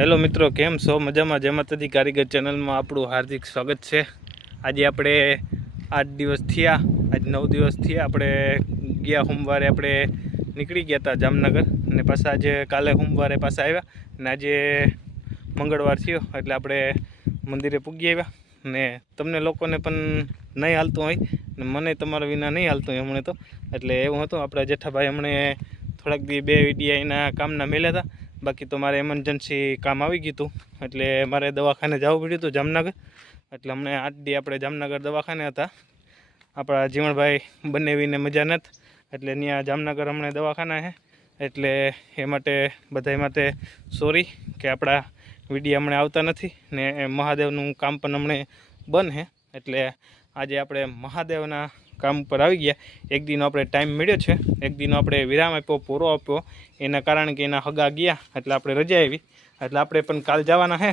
Hello મિત્રો, કેમ છો? મજામાં? જય માતાજી કારીગર ચેનલમાં આપણું હાર્દિક સ્વાગત છે। આજે આપણે 8 દિવસ થયા, આજ 9 દિવસ થયા આપણે ગયા સોમવારે આપણે નીકળી ગયા હતા જામનગર, અને પાછા આજે કાલે સોમવારે પાછા આવ્યા, અને આજે મંગળવાર થયો એટલે આપણે મંદિરે પૂગી આવ્યા। ને તમને લોકોને પણ નહીં હાલતું હોય ને મને તમારા વિના નહીં હાલતું હોય હમણાં તો, એટલે એવું હતું આપણા જેઠાભાઈ હમણાં થોડાક દી 2 વિડીયા એના કામના મેલ્યા હતા। બાકી તો મારે એમરજન્સી કામ આવી ગયું હતું એટલે મારે દવાખાને જવું પડ્યું હતું જામનગર, એટલે હમણાં 8 દી આપણે જામનગર દવાખાને હતા। આપણા જીવણભાઈ બનેવીને મજા નથી એટલે ત્યાં જામનગર હમણાં દવાખાના છે, એટલે એ માટે બધા માટે સોરી કે આપણા વિડીયો હમણાં આવતા નથી ને મહાદેવનું કામ પણ હમણાં બંધ છે, એટલે આજે આપણે મહાદેવના કામ ઉપર આવી ગયા। એક દિનનો આપણે ટાઈમ મળ્યો છે, એક દિનનો આપણે વિરામ આપ્યો, પૂરો આપ્યો, એના કારણે કે એના હગા ગયા એટલે આપણે રજા આવી, એટલે આપણે પણ કાલ જવાના છે।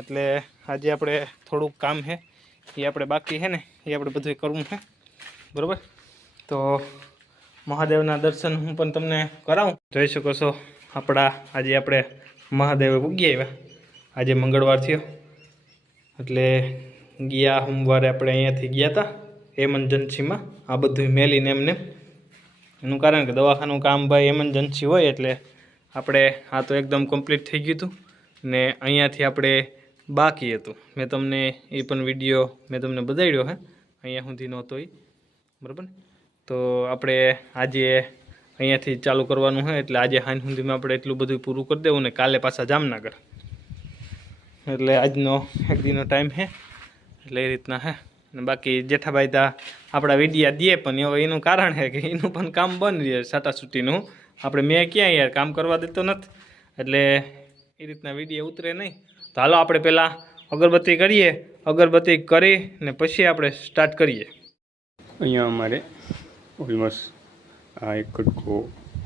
એટલે આજે આપણે થોડુંક કામ છે એ આપણે બાકી છે ને એ આપણે બધું કરવું છે, બરાબર? તો મહાદેવના દર્શન હું પણ તમને કરાવું। જોઈ શકો છો આપણા આજે આપણે મહાદેવે પૂગી આવ્યા। આજે મંગળવાર થયો એટલે ગયા સોમવારે આપણે અહીંયાથી ગયા હતા એમરજન્સીમાં, આ બધું મેલીને એમને, એનું કારણ કે દવાખાનું કામ ભાઈ એમરજન્સી હોય એટલે આપણે આ તો એકદમ કમ્પ્લીટ થઈ ગયું હતું ને અહીંયાથી આપણે બાકી હતું। મેં તમને એ પણ વિડીયો મેં તમને બતાવ્યો હે, અહીંયા સુધી નહોતો એ, બરાબર? તો આપણે આજે અહીંયાથી ચાલુ કરવાનું છે, એટલે આજે સાંજ સુધીમાં આપણે એટલું બધું પૂરું કરી દેવું ને કાલે પાછા જામનગર, એટલે આજનો એક દિનનો ટાઈમ છે, એટલે એ રીતના છે। અને બાકી જેઠાભાઈ તા આપણા વિડીયા દે પણ હવે એનું કારણ છે કે એનું પણ કામ બંધ રહે છાટાછૂટીનું, આપણે મેં ક્યાં યાર કામ કરવા દેતો નથી, એટલે એ રીતના વિડીયો ઉતરે નહીં। તો હાલો આપણે પહેલાં અગરબત્તી કરીએ, અગરબત્તી કરી ને પછી આપણે સ્ટાર્ટ કરીએ। અહીંયા અમારે ઓલમોસ્ટ આ એક કટકો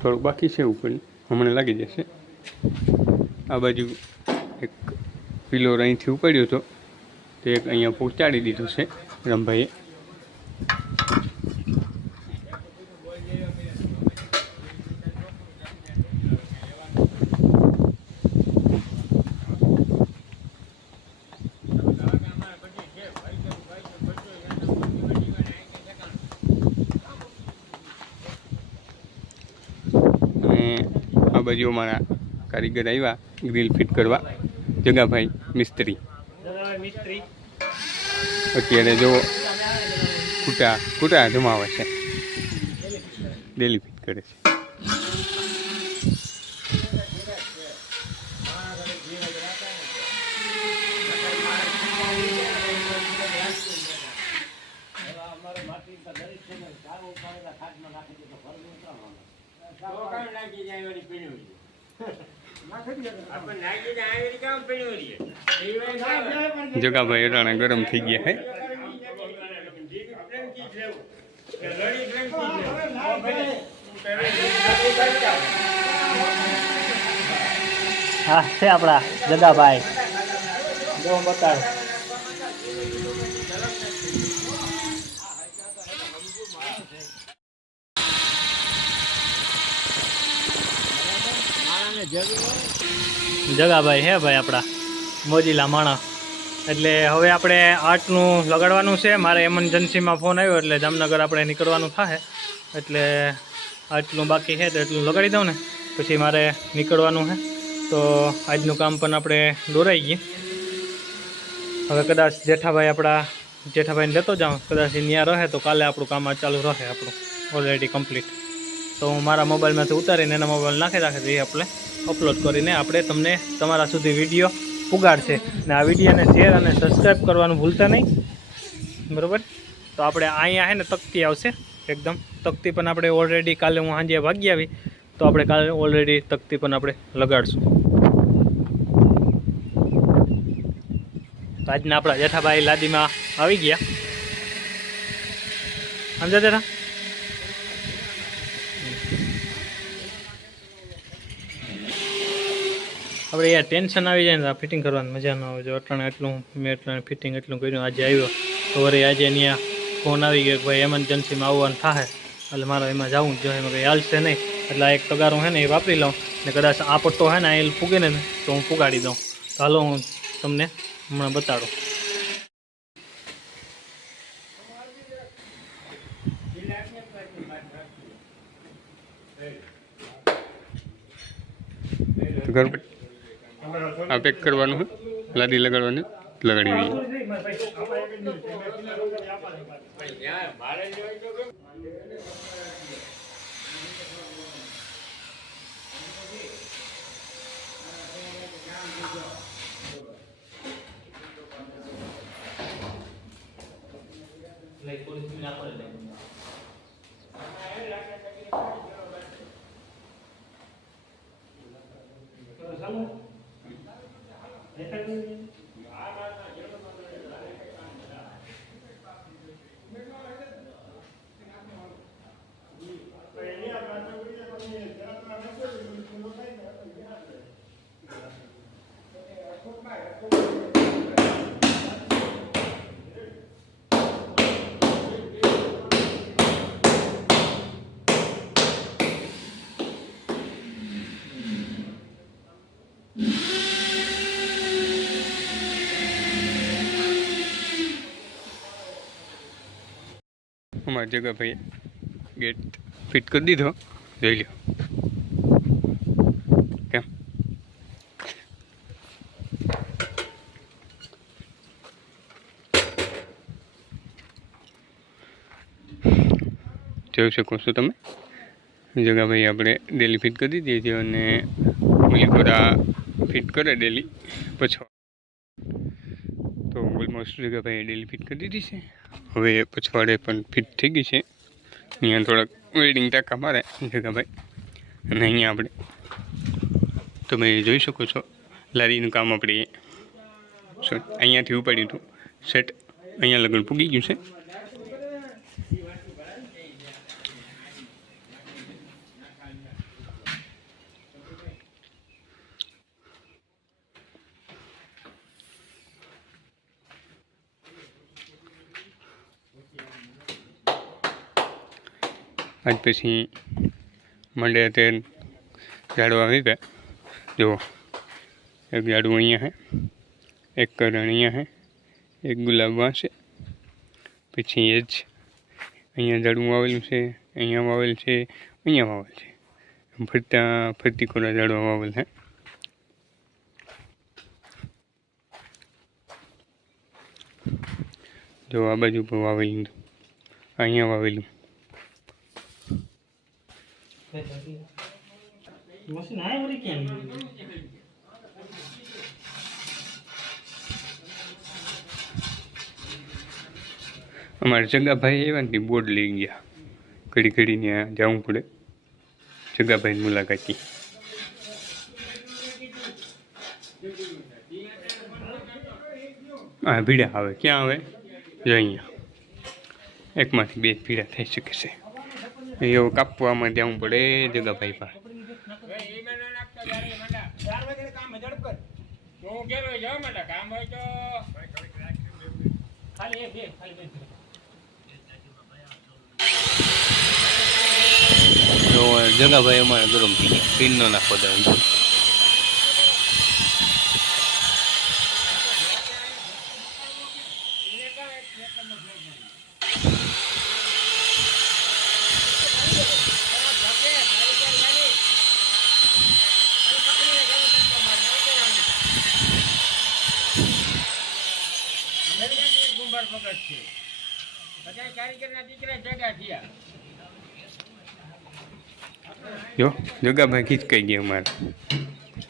થોડુંક બાકી છે, ઉપર હમણાં લાગી જશે। આ બાજુ એક પિલોર અહીંથી ઉપાડ્યો હતો તે એક અહીંયા પહોંચાડી દીધો છે રમભાઈએ। આ બાજુ અમારા કારીગર આવ્યા ગ્રીલ ફિટ કરવા, જગાભાઈ મિસ્ત્રી। અત્યારે જો કૂટા જમાવે છે, ડેલી ફિટ કરે છે। જગાભાઈ અટાણે ગરમ થઈ ગયા હે, હા છે આપણા જગાભાઈ, જો બતાડ જગાભાઈ હે ભાઈ આપણા મોજીલા માણસ। એટલે હવે આપણે 8નું લગાડવાનું છે, મારે એમરજન્સીમાં ફોન આવ્યો એટલે જામનગર આપણે નીકળવાનું થાય, એટલે આટલું બાકી છે તો એટલું લગાડી દઉં ને પછી મારે નીકળવાનું છે। તો આજનું કામ પણ આપણે દોરાઈ ગયું। હવે કદાચ જેઠાભાઈને લેતો જાઉં, કદાચ ત્યાં રહે તો કાલે આપણું કામ આ ચાલુ રહે, આપણું ઓલરેડી કમ્પ્લીટ। તો હું મારા મોબાઈલમાંથી ઉતારીને એના મોબાઈલ નાખી રાખે એ આપણે અપલોડ કરીને આપણે તમને તમારા સુધી વિડીયો પુગાડશે, ને આ વિડીયોને શેર અને સબસ્ક્રાઈબ કરવાનું ભૂલતા નહીં, બરાબર? તો આપણે અહીંયા છે ને તકતી આવશે એકદમ, તકતી પણ આપણે ઓલરેડી કાલે હું સાંજે ભાગી આવી તો આપણે કાલે ઓલરેડી તકતી પણ આપણે લગાડશું। તો આજના આપણા જેઠાભાઈ લાદીમાં આવી ગયા, સમજા જેઠા? આપણે યાર ટેન્શન આવી જાય ને આ ફિટિંગ કરવાની મજા ન આવે. જો અટાણે એટલું મેં એટલું ફિટિંગ એટલું કર્યું, આજે આવ્યો તો વળી આજે ત્યાં ફોન આવી ગયો કે ભાઈ એમરજન્સીમાં આવવાનું થાય, એટલે મારે એમાં જવું જ જોઈએ. એમાં કંઈ હાલશે નહીં, એટલે આ એક તગારું છે ને એ વાપરી લઉં, ને કદાચ આ પટ્ટો છે ને એ ફૂગે ને તો હું ફુગાડી દઉં. તો હાલો હું તમને હમણાં બતાડું. ઘર આ પેક કરવાનું હોય, લાદી લગાડવાની, લગાડી દઈએ. અમારી જગ્યા ભાઈ ગેટ ફિટ કરી દીધો, જોઈ લો કેમ. જોઈ શકો છો તમે, જગ્યા ભાઈ આપણે ડેલી ફિટ કરી દીધી છે, અને ઓલી કોરા ફિટ કરે ડેલી પછવાડ. તો ઓલમોસ્ટ જગ્યા ભાઈ ડેલી ફિટ કરી દીધી છે. હવે પછવાડે પણ ફિટ થઈ ગઈ છે. અહીંયા થોડાક વેલ્ડિંગ ટાંકા મારે જગાભાઈ, અને અહીંયા આપણે તમે જોઈ શકો છો લારીનું કામ આપણે અહીંયાથી ઉપાડ્યું હતું. સેટ અહીંયા લગન પૂગી ગયું છે. આજ પછી મંડે અત્યારે ઝાડવા આવી ગયા. જુઓ, એક ઝાડવું અહીંયા છે, એક કરણ અહીંયા છે, એક ગુલાબમાં છે. પછી એ જ અહીંયા ઝાડવું વાવેલું છે, અહીંયા વાવેલ છે, અહીંયા વાવેલ છે. ફરતી કોરા ઝાડવા વાવેલ છે. જો આ બાજુ પર વાવેલું, અહીંયા વાવેલું. અમારે જગાભાઈ એવા ને બોર્ડ લઈ ગયા, ઘડી ઘડી ત્યાં જવું પડે જગાભાઈની મુલાકાતી. હા, ભીડા આવે ક્યાં આવે? જો અહીંયા એકમાંથી બે ભીડા થઈ શકે છે. એવું કાપવામાં જવું પડે જગાભાઈ પાસે. જગાભાઈ અમારે ગરમ થઈ ગયા, પીન નો નાખો દેવાનું. જો જગાભાઈ ખીચકાઈ ગયા અમારે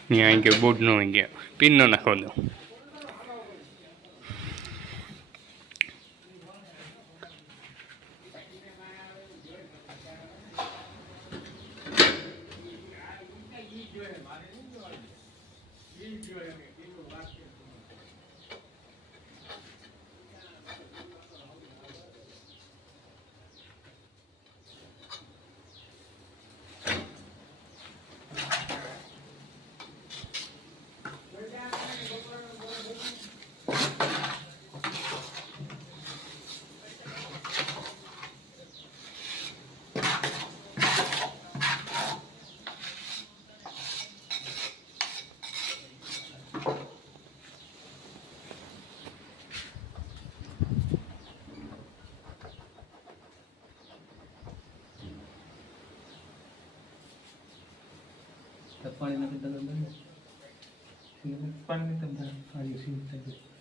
ત્યાં અહીં કે બોર્ડ નો અહીં ગયા, પિન નો નાખો દો.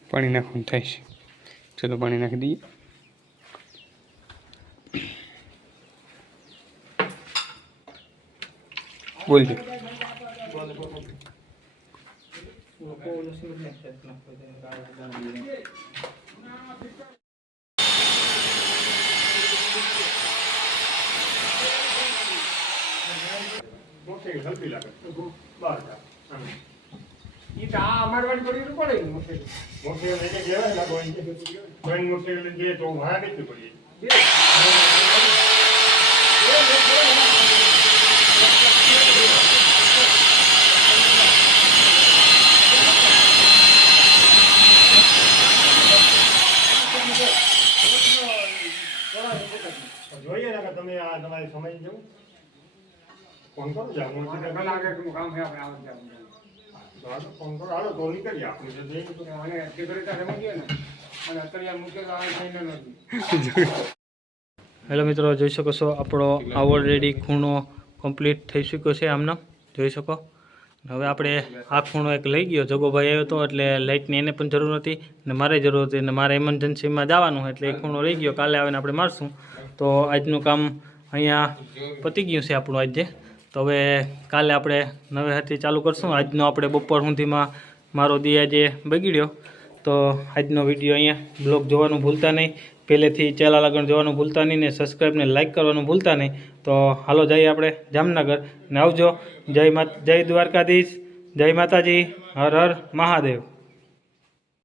પાણી નાખવાનું થાય છે. ચલો પાણી નાખી દઈએ. બોલજો. જોઈએ ને કે તમે આ તમારી સમય જેવું ફોન કરો જા હું લાગે કે કામ છે આપણે આવું ફોન કરો હાલો તો નીકળીએ આપણે જે જઈએ તો અને ટિકિટ સમજીએ ને અને અત્યારે મુકે તો આ થઈને નથી. હેલો મિત્રો, જોઈ શકો છો આપણો ઓલરેડી ખૂણો કમ્પ્લીટ થઈ ચૂક્યો છે. આમનો જોઈ શકો. હવે આપણે આ ખૂણો એક લઈ ગયો. જગોભાઈ આવ્યો હતો એટલે લાઇટની એને પણ જરૂર હતી ને મારે જરૂર હતી, અને મારે ઇમરજન્સીમાં જવાનું એટલે એ ખૂણો રહી ગયો. કાલે આવીને આપણે મારશું. તો આજનું કામ અહીંયા પતી ગયું છે આપણું આજે. તો હવે કાલે આપણે નવે હાથથી ચાલુ કરશું. આજનો આપણે બપોર સુધીમાં મારો દી આજે બગડ્યો. તો આજનો વિડીયો અહીંયા બ્લોગ જોવાનું ભૂલતા નહીં, પહેલેથી ચેનલ આગળ જોવાનું ભૂલતા નહીં, ને સબસ્ક્રાઈબ ને લાઇક કરવાનું ભૂલતા નહીં. તો હાલો જઈએ આપણે જામનગર ને આવજો. જય દ્વારકાધીશ, જય માતાજી, હર હર મહાદેવ.